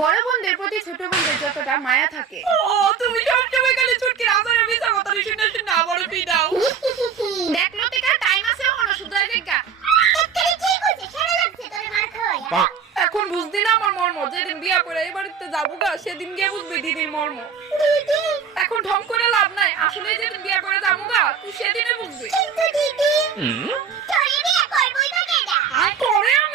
বড় বোনদের প্রতি ছোট বোনদের যতটা মায়া থাকে। ও তুমি সবসময় খালি ছুটকির আসারে মিছা কথা শুনে শুনে আবারও পিটাও। দেখ লতিকা টাইম আছে এখনো শুধরাই দেখা। এখন বুঝদি না আমার মর্ম, যেদিন বিয়া করে এই বাড়িতে যাবো গা সেদিন গিয়ে বুঝবি দিদির মর্ম। এখন ঢং করে লাভ নাই, আসলে যেদিন বিয়া করে যাবো গা তুই সেদিনে বুঝবি। করে আমি